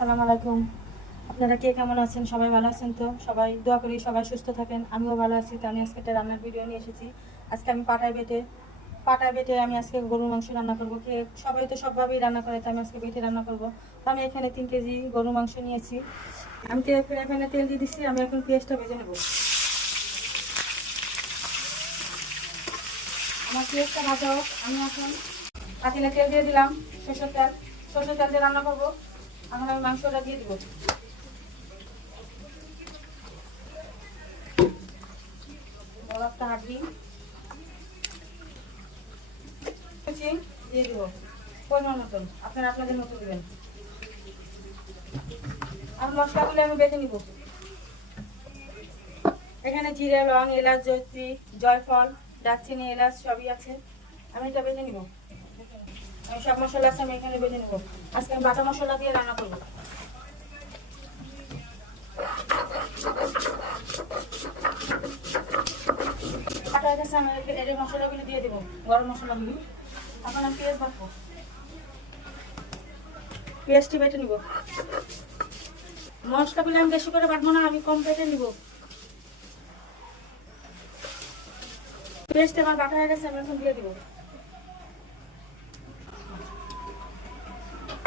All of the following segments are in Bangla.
সালাম আলাইকুম। আপনারা কে কেমন আছেন? সবাই ভালো আছেন তো? সবাই দোয়া করি সবাই সুস্থ থাকেন। আমিও ভালো আছি। তো আমি আজকে একটা রান্নার ভিডিও নিয়ে এসেছি। আজকে আমি পাটায় বেটে পাটায় বেটে আমি আজকে গরুর মাংস রান্না করব। কে সবাই তো সবভাবেই রান্না করে, তো আমি আজকে বেটে রান্না করব। তো আমি এখানে তিন কেজি গরুর মাংস নিয়েছি। আমি এখানে তেল দিয়ে দিচ্ছি আমি এখন পেঁয়াজটা ভেজে নেব। আমার পেঁয়াজটা ভাজা হোক। আমি এখন পাতিলে তেল দিয়ে দিলাম। সরষের তেল সরষের তেল দিয়ে রান্না করব। মাংসটা দিয়ে দিয়ে মতন। আপনারা আপনাদের দেবেন। আর মশলাগুলো আমি নিব। এখানে জিরে, লং, এলাচ, জয়ত্রী, জয়ফল, দারচিনি, এলাচ সবই আছে। আমি এটা বেটে নিব। সব মশলা আমি এখানে বেটে নেব। আজকে বাটা মশলা দিয়ে রান্না করব। বাটা হয়ে মশলাগুলো দিয়ে দেবো, গরম মশলাগুলি। এখন আমি পেঁয়াজ বাটবো। পেঁয়াজটি বেটে নিব। মশলাগুলো আমি বেশি করে বাটবো না, আমি কম বেটে নিব। পেঁয়াজটা আমার বাটা হয়ে গেছে, আমি এখন দিয়ে দিব।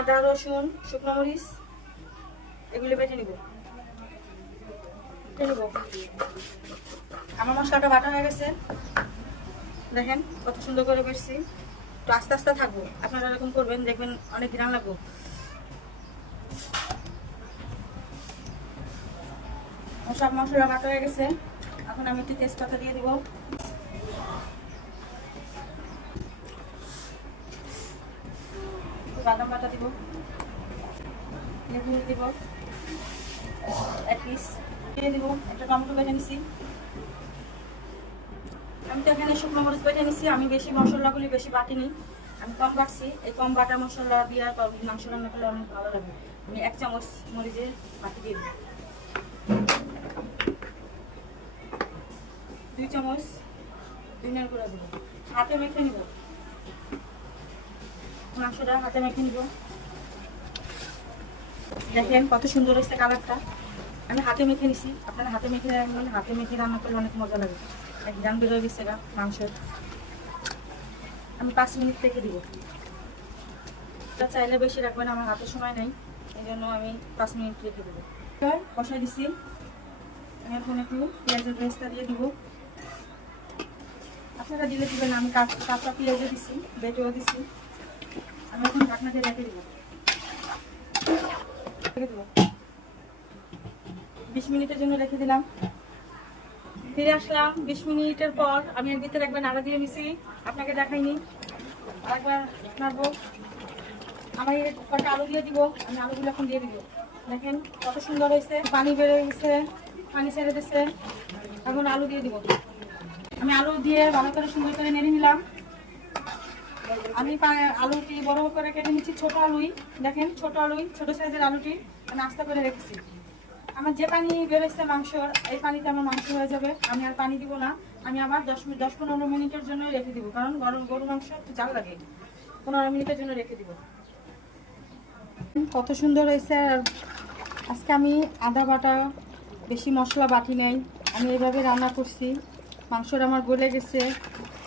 আদা, রসুন, শুকনো মরিচ, এগুলো বেটে নিব। আমার মশলাটা বাটা হয়ে গেছে। দেখেন কত সুন্দর করে বেশছি তো আস্তে আস্তে থাকব। আপনারা এরকম করবেন, দেখবেন অনেক গ্রাম লাগবো। সব মশলা বাটা হয়ে গেছে। এখন আমি একটু তেজপাতা দিয়ে দিব। একটু বাদাম বাটা দিব। লেবু দিব। এক পিস দিয়ে দিব। একটা টমেটো বেটে নিছি। আমি তো এখানে শুকনো মরিচ বেটে নিছি। আমি বেশি মশলাগুলি বেশি বাটিনি। আমি কম বাটছি। এই কম বাটা মশলা দিয়ে মাংস রান্না করলে অনেক ভালো লাগে। আমি এক চামচ মরিচের বাটি দিয়ে দিই দুই চামচ ধনিয়ার গুঁড়া দিব। হাতে মেখে নিব। মাংসটা হাতে মেখে নিব। দেখেন কত সুন্দর হয়েছে কালারটা। আমি হাতে মেখে নিছি। আপনারা হাতে মেখে হাতে মেখে রান্না করলে অনেক মজা লাগে। একদম বেরোয় গেছে গা, মাংসের। আমি পাঁচ মিনিট থেকে দিব। এটা চাইলে বেশি রাখবেন, আমার হাতে সময় নেই। এই জন্য আমি পাঁচ মিনিট রেখে দেবো। কষাই দিছি। আমি এখন একটু পেঁয়াজের পেস্টটা দিয়ে দিব। আপনারা দিলে দিবেন আমি কাঁচা পেঁয়াজও দিছি, বেটেও দিছি। বিশ মিনিটের জন্য রেখে দিলাম। ফিরে আসলাম। বিশ মিনিটের পর আমি এর ভিতরে একবার নাড়া দিয়ে মিশি আপনাকে দেখাইনি। আরেকবার নাড়বো। আমার এই কটা আলু দিয়ে দিব। আমি আলুগুলো এখন দিয়ে দিব। দেখেন কত সুন্দর হয়েছে। পানি বেড়ে গেছে। পানি ছেড়ে দিচ্ছে এখন আলু দিয়ে দিব। আমি আলু দিয়ে ভালো করে সুন্দর করে নেড়ে নিলাম। আমি আলুটি বড় করে কেটে নিচ্ছি, ছোট আলুই। দেখেন, ছোট আলুই, ছোট সাইজের আলুটি আস্তে করে রেখেছি। আমার যে পানি বেরোচ্ছে মাংসর, এই পানিতে আমার মাংস হয়ে যাবে। আমি আর পানি দিব না। আমি আবার দশ মিনিট দশ পনেরো মিনিটের জন্য রেখে দিব, কারণ গরম, গরু মাংস একটু জাল লাগে। পনেরো মিনিটের জন্য রেখে দিব। কত সুন্দর হয়েছে। আর আজকে আমি আদা বাটা, বেশি মশলা বাটি নেই। আমি এইভাবে রান্না করছি। মাংসটা আমার গলে গেছে।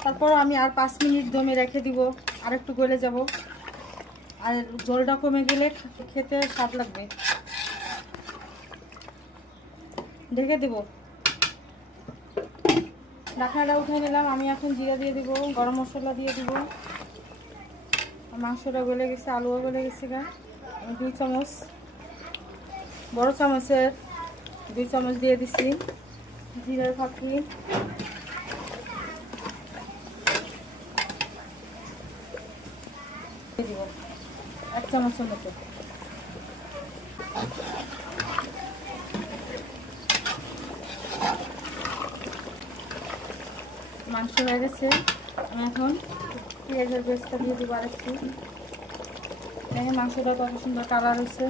তারপর আমি আর পাঁচ মিনিট দমে রেখে দিব আর একটু গলে যাব। আর জলটা কমে গেলে খেতে স্বাদ লাগবে। ঢেকে দেব। ঢাকনাটা উঠে নিলাম, আমি এখন জিরা দিয়ে দিব, গরম মশলা দিয়ে দিব। মাংসটা গলে গেছে, আলুও গলে গেছে গা। আমি দুই চামচ, বড় চামচের দুই চামচ দিয়ে দিছি। জিরার দিব। এক মতো। মাংস হয়ে গেছে। আমি এখন পেঁয়াজের বেস্তা দিয়ে দিব আরেকটু। দেখেন মাংসটা কত সুন্দর কালার হয়েছে।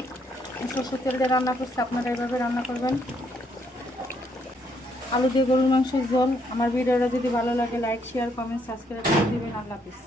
সরষের তেল দিয়ে রান্না করছি, আপনারা এভাবে রান্না করবেন। আলু দিয়ে গরুর মাংসের ঝোল। আমার ভিডিওটা যদি ভালো লাগে লাইক শেয়ার কমেন্ট সাবস্ক্রাইব করে দেবেন। আল্লাহ হাফিজ।